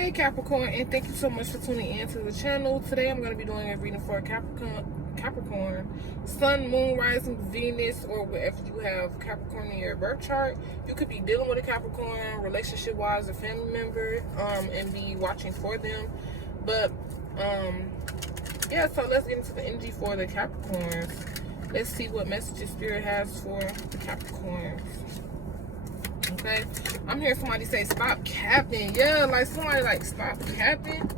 Hey Capricorn, and thank you so much for tuning in to the channel. Today I'm going to be doing a reading for Capricorn, Sun, Moon, Rising, Venus, or wherever you have Capricorn in your birth chart. You could be dealing with a Capricorn, relationship-wise, a family member, and be watching for them. But yeah, so let's get into the energy for the Capricorns. Let's see what messages Spirit has for the Capricorns. Okay, I'm hearing somebody say stop capping. Yeah, like somebody like stop capping.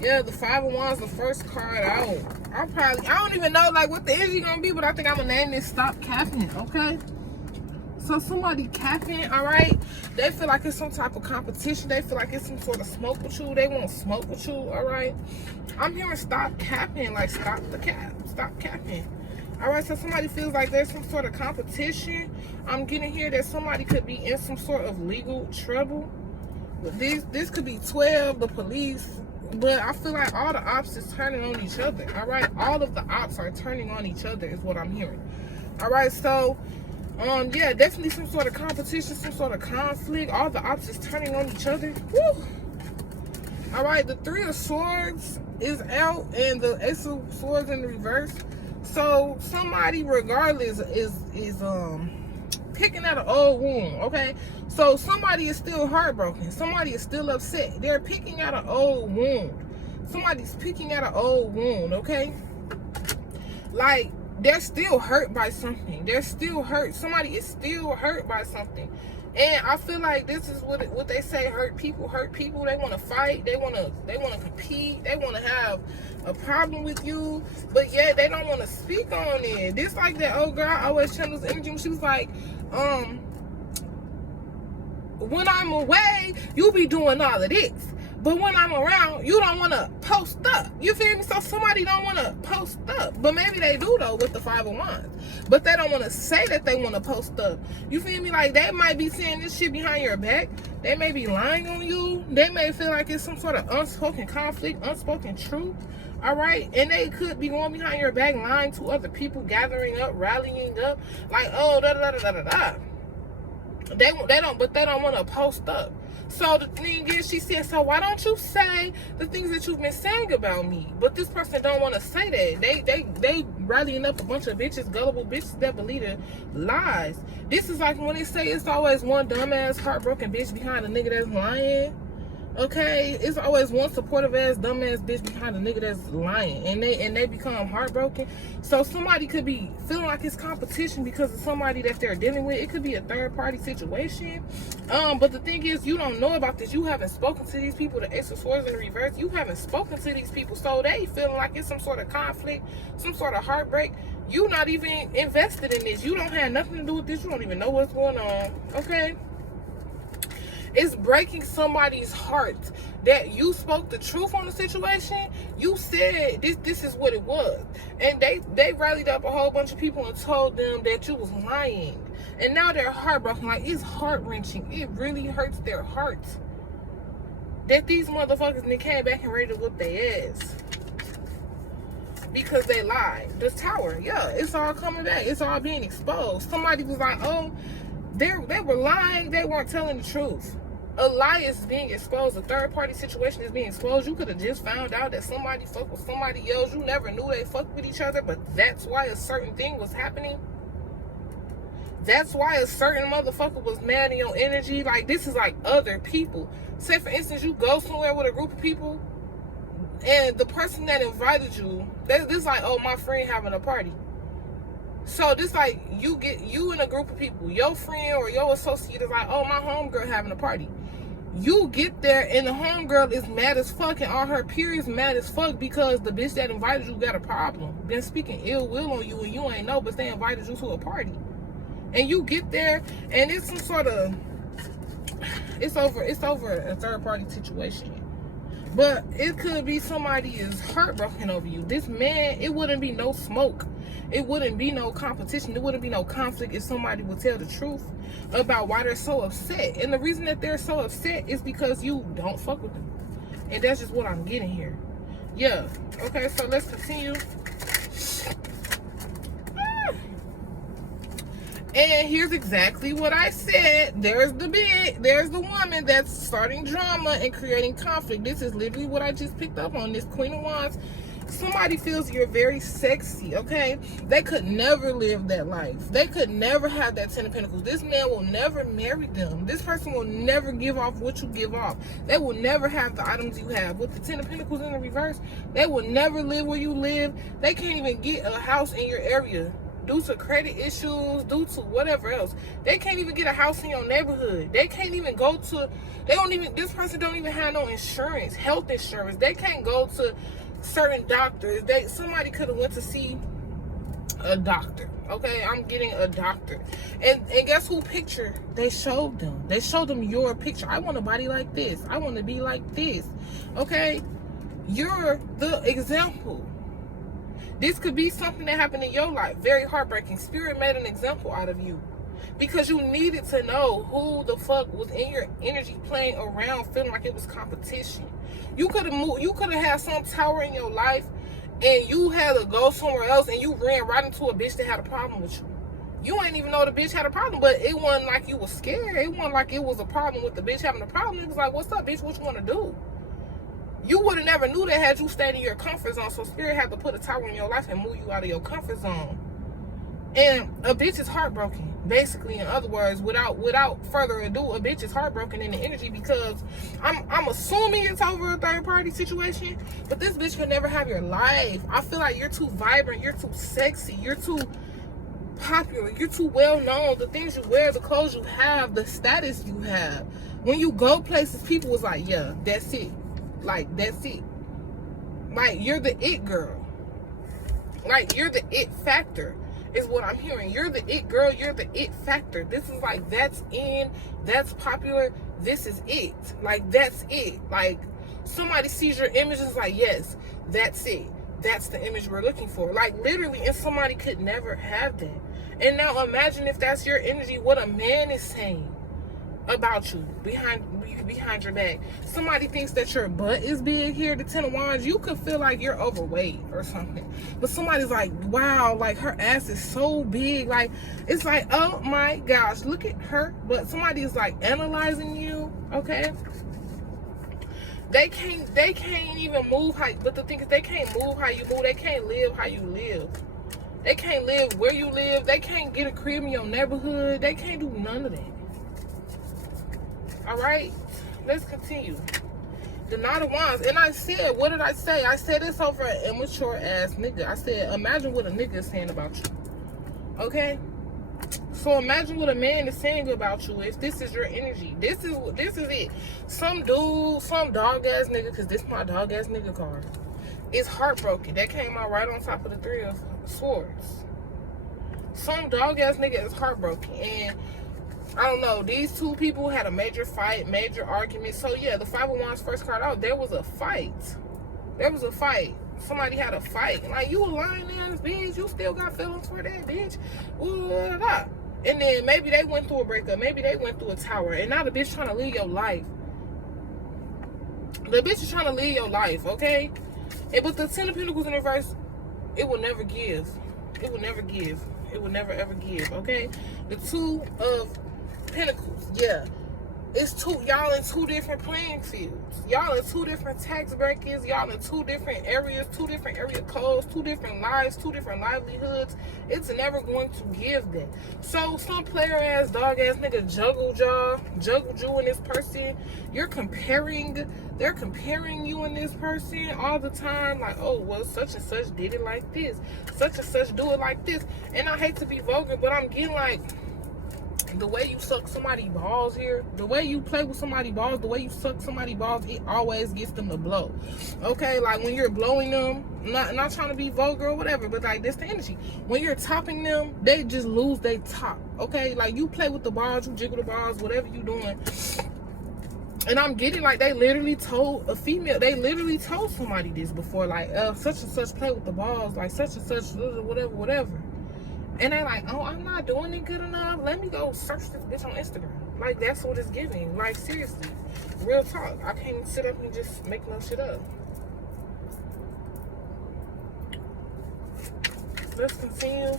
Yeah, the Five of Wands, the first card out. I don't even know like what the energy gonna be, but I think I'm gonna name this stop capping. Okay, so somebody capping, all right, they feel like it's some type of competition. They feel like it's some sort of smoke with you. They won't smoke with you. All right, I'm hearing stop capping, like stop the cap, stop capping. All right, so somebody feels like there's some sort of competition. I'm getting here that somebody could be in some sort of legal trouble. This could be 12, the police, but I feel like all the ops is turning on each other. All right, all of the ops are turning on each other is what I'm hearing. All right, so yeah, definitely some sort of competition, some sort of conflict. All the ops is turning on each other. Woo! All right, the Three of Swords is out and the Ace of Swords in the reverse. So somebody regardless is picking at an old wound, okay? So somebody is still heartbroken. Somebody is still upset. They're picking at an old wound. Somebody's picking at an old wound, okay? Like they're still hurt by something. They're still hurt. Somebody is still hurt by something. And I feel like this is what they say, hurt people. They want to fight. They want to compete. They want to have a problem with you, but yet they don't want to speak on it. This like that old girl I always channels energy when she was like, when I'm away, you be doing all of this. But when I'm around, you don't want to post up. You feel me? So somebody don't want to post up. But maybe they do, though, with the Five of Wands. But they don't want to say that they want to post up. You feel me? Like, they might be saying this shit behind your back. They may be lying on you. They may feel like it's some sort of unspoken conflict, unspoken truth. All right? And they could be going behind your back, lying to other people, gathering up, rallying up. Like, oh, da-da-da-da-da-da. They don't want to post up. So the thing is, she said, so why don't you say the things that you've been saying about me? But this person don't want to say that. They rallying up a bunch of bitches, gullible bitches that believe the lies. This is like when they say it's always one dumbass, heartbroken bitch behind a nigga that's lying. Okay, it's always one supportive ass dumbass bitch behind a nigga that's lying, and they become heartbroken. So somebody could be feeling like it's competition because of somebody that they're dealing with. It could be a third party situation. But the thing is, you don't know about this. You haven't spoken to these people. The Ace of Swords in the reverse. You haven't spoken to these people, so they feeling like it's some sort of conflict, some sort of heartbreak. You not even invested in this. You don't have nothing to do with this. You don't even know what's going on. Okay. It's breaking somebody's heart that you spoke the truth on the situation. You said this is what it was. And they rallied up a whole bunch of people and told them that you was lying. And now they're heartbroken. Like, it's heart-wrenching. It really hurts their hearts that these motherfuckers they came back and ready to whoop their ass because they lied. The Tower, yeah, it's all coming back. It's all being exposed. Somebody was like, oh, they were lying. They weren't telling the truth. A lie is being exposed. A third-party situation is being exposed. You could have just found out that somebody fucked with somebody else. You never knew they fucked with each other, but that's why a certain thing was happening. That's why a certain motherfucker was mad in your energy. Like, this is like other people. Say, for instance, you go somewhere with a group of people, and the person that invited you, this like, oh, my friend having a party. So this like you in a group of people, your friend or your associate is like, oh, my homegirl having a party. You get there and the homegirl is mad as fuck and all her peers mad as fuck because the bitch that invited you got a problem. Been speaking ill will on you and you ain't know, but they invited you to a party. And you get there and it's some sort of it's over a third party situation. But it could be somebody is heartbroken over you. This man, it wouldn't be no smoke. It wouldn't be no competition. It wouldn't be no conflict if somebody would tell the truth about why they're so upset. And the reason that they're so upset is because you don't fuck with them. And that's just what I'm getting here. Yeah. Okay, so let's continue. And here's exactly what I said. There's the woman that's starting drama and creating conflict. This is literally what I just picked up on. This Queen of Wands. Somebody feels you're very sexy, okay? They could never live that life. They could never have that Ten of Pentacles. This man will never marry them. This person will never give off what you give off. They will never have the items you have. With the Ten of Pentacles in the reverse, they will never live where you live. They can't even get a house in your area due to credit issues, due to whatever else. They can't even get a house in your neighborhood. They can't even go to, this person don't even have no insurance, health insurance. They can't go to certain doctors. Somebody could have went to see a doctor. Okay, I'm getting a doctor. And guess who picture they showed them? They showed them your picture. I want a body like this. I want to be like this. Okay? You're the example. This could be something that happened in your life. Very heartbreaking. Spirit made an example out of you. Because you needed to know who the fuck was in your energy playing around feeling like it was competition. You could have moved, you could have had some tower in your life and you had to go somewhere else and you ran right into a bitch that had a problem with you. You ain't even know the bitch had a problem, but it wasn't like you was scared. It wasn't like it was a problem with the bitch having a problem. It was like, what's up, bitch? What you want to do? You would have never knew that had you stayed in your comfort zone. So Spirit had to put a tower in your life and move you out of your comfort zone. And a bitch is heartbroken. Basically, in other words, without further ado, a bitch is heartbroken in the energy because I'm assuming it's over a third party situation, but this bitch can never have your life. I feel like you're too vibrant, you're too sexy, you're too popular, you're too well known. The things you wear, the clothes you have, the status you have. When you go places, people was like, yeah, that's it. Like, that's it. Like, you're the it girl. Like, you're the it factor is what I'm hearing. You're the it girl. You're the it factor. This is like, that's in, that's popular. This is it. Like, that's it. Like, somebody sees your image and is like, yes, that's it. That's the image we're looking for. Like, literally, and somebody could never have that. And now imagine if that's your energy, what a man is saying about you behind your back. Somebody thinks that your butt is big here, the Ten of Wands. You could feel like you're overweight or something, but somebody's like, wow, like her ass is so big. Like, it's like, oh my gosh, look at her. But somebody is like analyzing you. Okay, they can't even move how, but the thing is, they can't move how you move. They can't live how you live. They can't live where you live. They can't get a crib in your neighborhood. They can't do none of that. All right, let's continue. The Knight of Wands. And I said, what did I say? I said this over an immature ass nigga. I said, imagine what a nigga is saying about you. Okay? So imagine what a man is saying about you if this is your energy. This is it. Some dude, some dog ass nigga, because this is my dog ass nigga card, is heartbroken. That came out right on top of the Three of Swords. Some dog ass nigga is heartbroken. And I don't know, these two people had a major fight, major argument. So yeah, the Five of Wands first card out, there was a fight. There was a fight. Somebody had a fight. Like, you a lying ass bitch, you still got feelings for that bitch. And then maybe they went through a breakup, maybe they went through a tower, and now the bitch trying to live your life. The bitch is trying to live your life, okay? But the Ten of Pentacles in reverse, it will never give. It will never give. It will never ever give, okay? The Two of Pentacles, yeah, it's two, y'all in two different playing fields. Y'all in two different tax brackets. Y'all in two different areas, two different area codes, two different lives, two different livelihoods. It's never going to give that. So some player ass, dog ass nigga juggled you and this person. They're comparing you and this person all the time. Like, oh, well, such and such did it like this. Such and such do it like this. And I hate to be vulgar, but I'm getting like, the way you suck somebody's balls here, the way you play with somebody's balls, the way you suck somebody's balls, it always gets them to blow. Okay, like when you're blowing them, not trying to be vulgar or whatever, but like this the energy. When you're topping them, they just lose their top. Okay, like you play with the balls, you jiggle the balls, whatever you doing. And I'm getting like they literally told a female, they literally told somebody this before, like such and such play with the balls, like such and such, whatever. And they're like, oh, I'm not doing it good enough. Let me go search this bitch on Instagram. Like, that's what it's giving. Like, seriously. Real talk. I can't sit up and just make no shit up. Let's continue.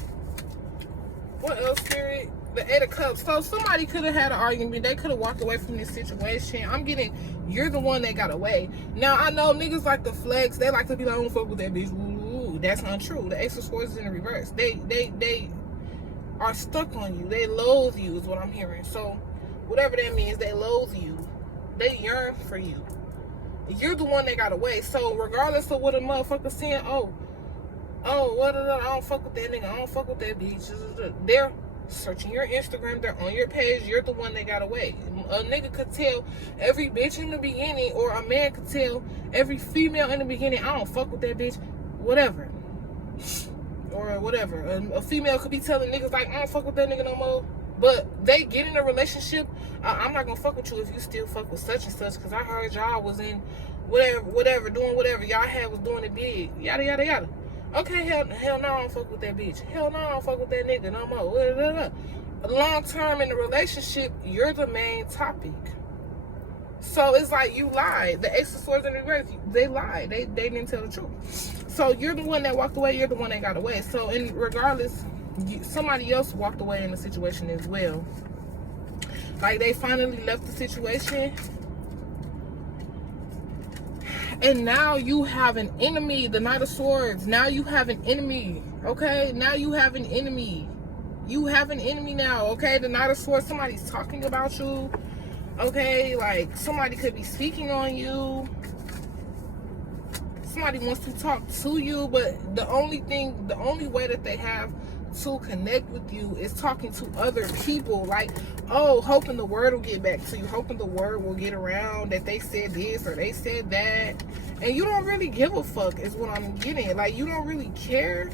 What else, Spirit? The 8 of Cups. So somebody could have had an argument. They could have walked away from this situation. I'm getting, you're the one that got away. Now, I know niggas like to flex. They like to be like, I don't fuck with that bitch. Ooh, that's untrue. The Ace of Swords is in the reverse. They are stuck on you. They loathe you is what I'm hearing. So whatever that means, they loathe you. They yearn for you. You're the one that got away. So regardless of what a motherfucker's saying, oh, what? I don't fuck with that nigga. I don't fuck with that bitch. They're searching your Instagram. They're on your page. You're the one that got away. A nigga could tell every bitch in the beginning, or a man could tell every female in the beginning, I don't fuck with that bitch. Whatever. Or whatever. A female could be telling niggas like, I don't fuck with that nigga no more. But they get in a relationship. I'm not gonna fuck with you if you still fuck with such and such, because I heard y'all was in whatever, doing whatever y'all had was doing it big. Yada yada yada. Okay, hell no, I don't fuck with that bitch. Hell no, I don't fuck with that nigga no more. Long term in the relationship, you're the main topic. So it's like you lied. The Ace of Swords in the reverse, they lied. They didn't tell the truth. So you're the one that walked away. You're the one that got away. So regardless, somebody else walked away in the situation as well. Like they finally left the situation. And now you have an enemy, the Knight of Swords. Now you have an enemy, okay? Now you have an enemy. You have an enemy now, okay? The Knight of Swords, somebody's talking about you, okay? Like, somebody could be speaking on you. Somebody wants to talk to you, but the only way that they have to connect with you is talking to other people, like, oh, hoping the word will get back to you, hoping the word will get around that they said this or they said that, and you don't really give a fuck is what I'm getting. Like, you don't really care.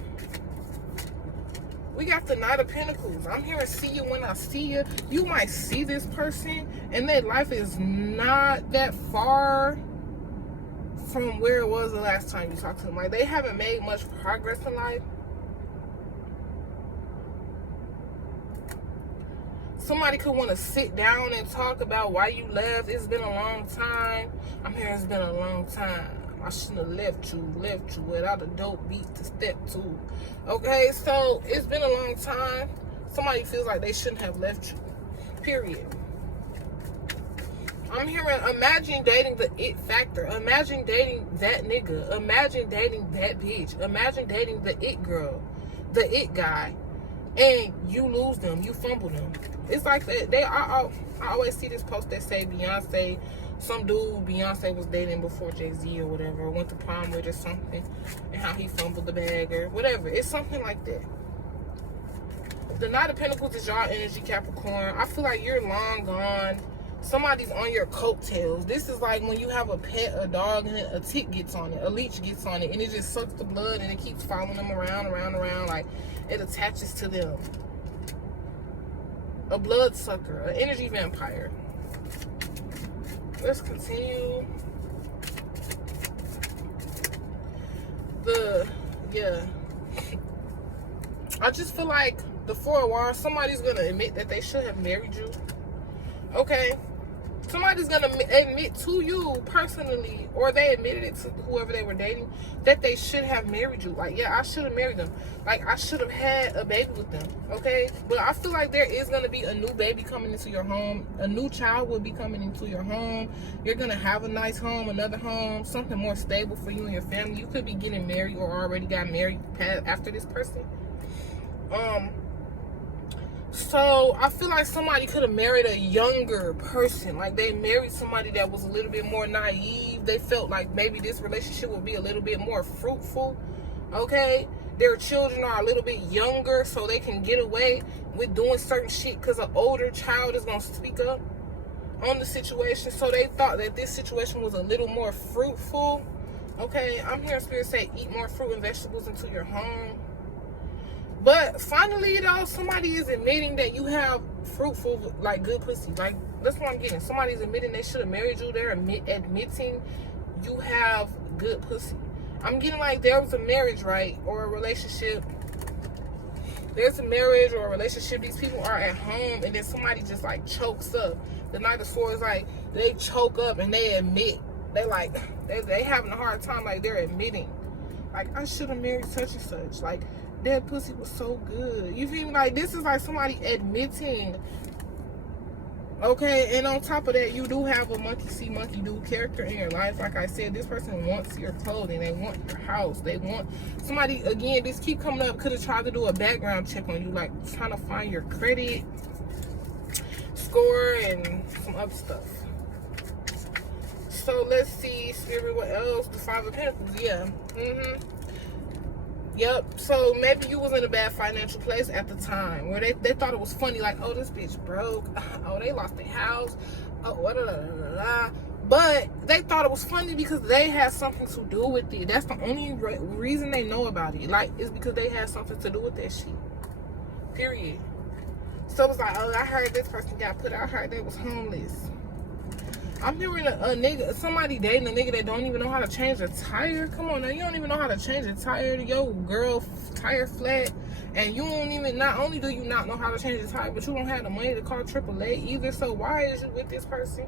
We got the Knight of Pentacles. I'm here to see you when I see you. You might see this person and their life is not that far from where it was the last time you talked to them. Like, they haven't made much progress in life. Somebody could want to sit down and talk about why you left. It's been a long time. I'm here, it's been a long time. I shouldn't have left you without a dope beat to step to. Okay, so it's been a long time. Somebody feels like they shouldn't have left you. Period. I'm hearing, imagine dating the it factor. Imagine dating that nigga. Imagine dating that bitch. Imagine dating the it girl, the it guy. And you lose them, you fumble them. It's like that. I always see this post that say Beyonce, some dude Beyonce was dating before Jay-Z or whatever, or went to prom with or something, and how he fumbled the bag or whatever. It's something like that. The Knight of Pentacles is y'all energy, Capricorn. I feel like you're long gone. Somebody's on your coattails. This is like when you have a pet, a dog, and a tick gets on it, a leech gets on it, and it just sucks the blood and it keeps following them around, like it attaches to them. A blood sucker, an energy vampire. Let's continue. I just feel like the Four of Wands, somebody's gonna admit that they should have married you. Okay, somebody's gonna admit to you personally, or they admitted it to whoever they were dating, that they should have married you. Like, yeah, I should have married them. Like, I should have had a baby with them. Okay, but I feel like there is gonna be a new baby coming into your home. A new child will be coming into your home. You're gonna have a nice home, another home, something more stable for you and your family. You could be getting married or already got married after this person. So I feel like somebody could have married a younger person. Like, they married somebody that was a little bit more naive. They felt like maybe this relationship would be a little bit more fruitful. Okay, their children are a little bit younger, so they can get away with doing certain shit because an older child is gonna speak up on the situation. So they thought that this situation was a little more fruitful. Okay, I'm hearing Spirit say eat more fruit and vegetables into your home. But finally, though, somebody is admitting that you have fruitful, like, good pussy. Like, that's what I'm getting. Somebody's admitting they should have married you. They're admitting you have good pussy. I'm getting like there was a marriage, right? Or a relationship. There's a marriage or a relationship. These people are at home and then somebody just, like, chokes up. The Knight of Swords, like, they choke up and they admit. They, like, they having a hard time. Like, they're admitting. Like, I should have married such and such. Like, that pussy was so good. You feel me? Like, this is like somebody admitting. Okay, and on top of that, you do have a monkey see, monkey do character in your life. Like I said, this person wants your clothing. They want your house. They want somebody, again, this keep coming up, could have tried to do a background check on you, like trying to find your credit score and some other stuff. So let's see, Spirit, what else? The Five of Pentacles, yeah. Yep, so maybe you was in a bad financial place at the time where they thought it was funny, like, oh, this bitch broke, oh, they lost their house, oh, da, da, da, da, da. But they thought it was funny because they had something to do with it. That's the only reason they know about it, like, is because they had something to do with that shit, period. So it was like, oh, I heard this person got put out, I heard they was homeless. I'm hearing a nigga, somebody dating a nigga that don't even know how to change a tire. Come on now, you don't even know how to change a tire to your girl tire flat. And you don't even, not only do you not know how to change a tire, but you don't have the money to call AAA either. So why is you with this person?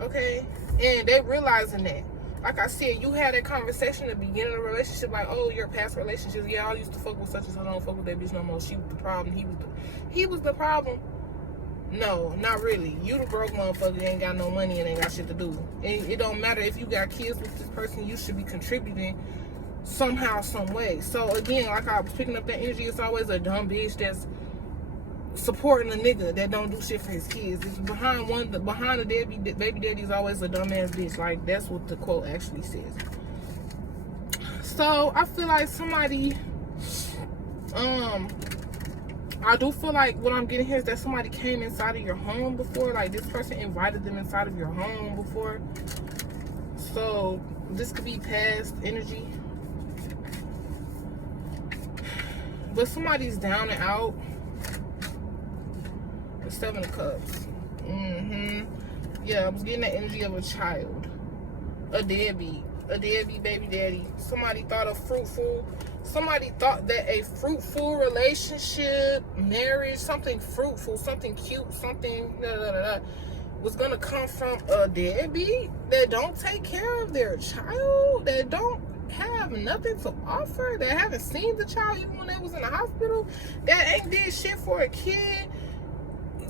Okay? And they realizing that. Like I said, you had that conversation at the beginning of the relationship, like, oh, your past relationships, yeah, I used to fuck with such and such, I don't fuck with that bitch no more. She was the problem, he was the problem. No, not really. You the broke motherfucker, ain't got no money and ain't got shit to do. And it don't matter if you got kids with this person, you should be contributing somehow, some way. So again, like I was picking up that energy, it's always a dumb bitch that's supporting a nigga that don't do shit for his kids. It's behind the deadbeat baby daddy is always a dumbass bitch. Like, that's what the quote actually says. So I feel like somebody, I do feel like what I'm getting here is that somebody came inside of your home before. Like, this person invited them inside of your home before. So this could be past energy. But somebody's down and out. The Seven of Cups. Yeah, I was getting the energy of a child. A deadbeat baby daddy. Somebody thought that a fruitful relationship, marriage, something fruitful, something cute, something was gonna come from a deadbeat that don't take care of their child, that don't have nothing to offer, that haven't seen the child even when they was in the hospital, that ain't did shit for a kid.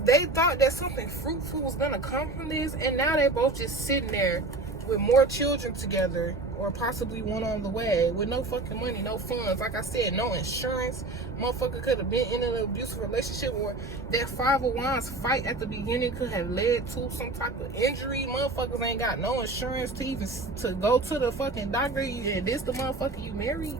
They thought that something fruitful was gonna come from this, and now they both just sitting there with more children together, or possibly one on the way, with no fucking money, no funds. Like I said, no insurance. Motherfucker could have been in an abusive relationship, or that Five of Wands fight at the beginning could have led to some type of injury. Motherfuckers ain't got no insurance to even to go to the fucking doctor, and this the motherfucker you married.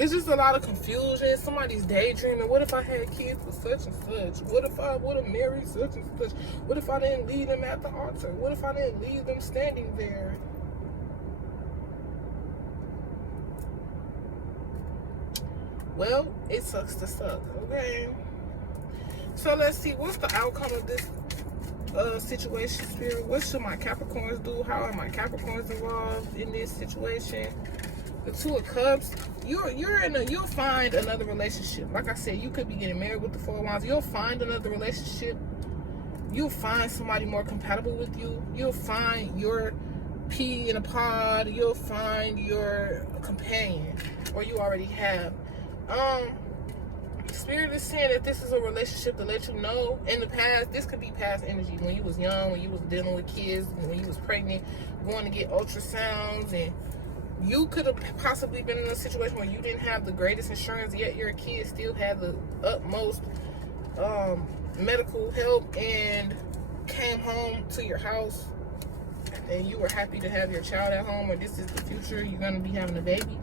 It's just a lot of confusion. Somebody's daydreaming. What if I had kids with such and such? What if I would have married such and such? What if I didn't leave them at the altar? What if I didn't leave them standing there? Well, it sucks to suck, okay? So let's see. What's the outcome of this situation, Spirit? What should my Capricorns do? How are my Capricorns involved in this situation? The Two of Cups, you'll find another relationship. Like I said, you could be getting married with the Four of Wands. You'll find another relationship. You'll find somebody more compatible with you. You'll find your pea in a pod. You'll find your companion, or you already have. Spirit is saying that this is a relationship to let you know in the past. This could be past energy, when you was young, when you was dealing with kids, when you was pregnant, going to get ultrasounds, and you could have possibly been in a situation where you didn't have the greatest insurance, yet your kids still had the utmost medical help and came home to your house, and you were happy to have your child at home, or this is the future, you're going to be having a baby.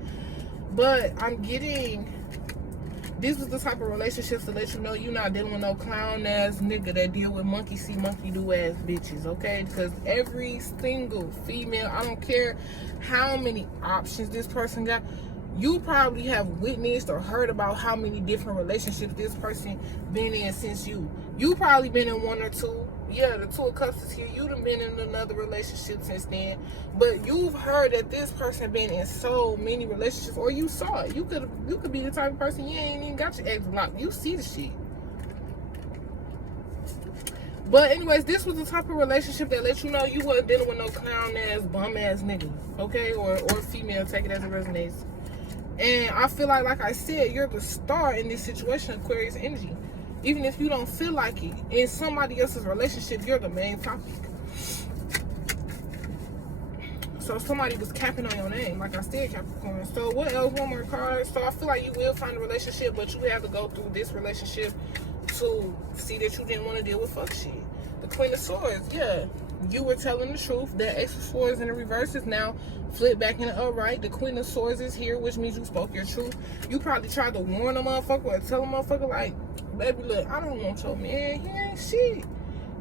But I'm getting, this is the type of relationships to let you know you're not dealing with no clown ass nigga that deal with monkey see, monkey do ass bitches, okay? Because every single female, I don't care how many options this person got, you probably have witnessed or heard about how many different relationships this person been in since you probably been in one or two. Yeah, the Two of Cups is here. You done been in another relationship since then, but you've heard that this person been in so many relationships, or you saw it. You could be the type of person, you ain't even got your ex blocked. You see the shit. But anyways, this was the type of relationship that let you know you wasn't dealing with no clown ass, bum ass niggas, okay, or female. Take it as it resonates. And I feel like I said, you're the star in this situation, Aquarius energy. Even if you don't feel like it, in somebody else's relationship, you're the main topic. So somebody was capping on your name, like I said, Capricorn. So what else? One more card. So I feel like you will find a relationship, but you have to go through this relationship to see that you didn't want to deal with fuck shit. The Queen of Swords, yeah. You were telling the truth. That Ace of Swords in the reverse is now flipped back in the upright. The Queen of Swords is here, which means you spoke your truth. You probably tried to warn a motherfucker or tell a motherfucker, like, baby, look, I don't want your man. He ain't shit.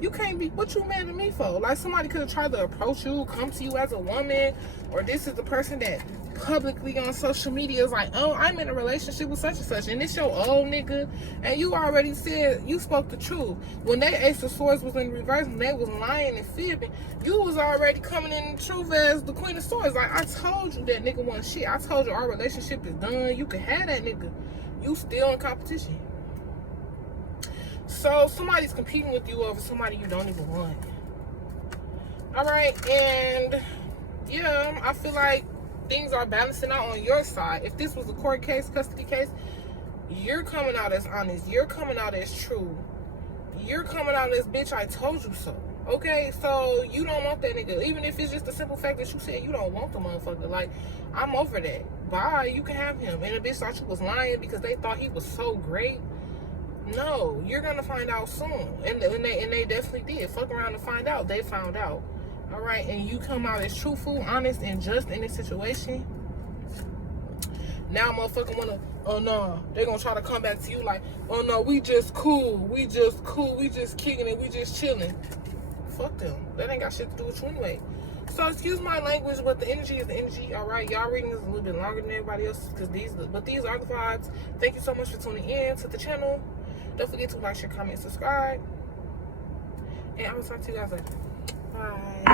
You can't be, what you mad at me for? Like, somebody could have tried to approach you, come to you as a woman, or this is the person that publicly on social media is like, oh, I'm in a relationship with such and such, and it's your old nigga, and you already said, you spoke the truth. When they Ace of Swords was in reverse, when they was lying and fibbing, you was already coming in the truth as the Queen of Swords. Like, I told you that nigga wasn't shit. I told you our relationship is done. You can have that nigga. You still in competition. So somebody's competing with you over somebody you don't even want. All right, and yeah, I feel like things are balancing out on your side. If this was a court case, custody case, you're coming out as honest. You're coming out as true. You're coming out as, bitch, I told you so. Okay, so you don't want that nigga. Even if it's just the simple fact that you said you don't want the motherfucker. Like, I'm over that. Bye, you can have him. And the bitch thought you was lying because they thought he was so great. No, you're gonna find out soon, and they definitely did. Fuck around and find out. They found out. All right, and you come out as truthful, honest, and just in this situation. Now, motherfucker wanna, oh no, they're gonna try to come back to you like, oh no, we just cool, we just kicking it, we just chilling. Fuck them. That ain't got shit to do with you anyway. So excuse my language, but the energy is the energy. All right, y'all reading is a little bit longer than everybody else because these are the vibes. Thank you so much for tuning in to the channel. Don't forget to like, share, comment, subscribe. And I will talk to you guys later. Bye.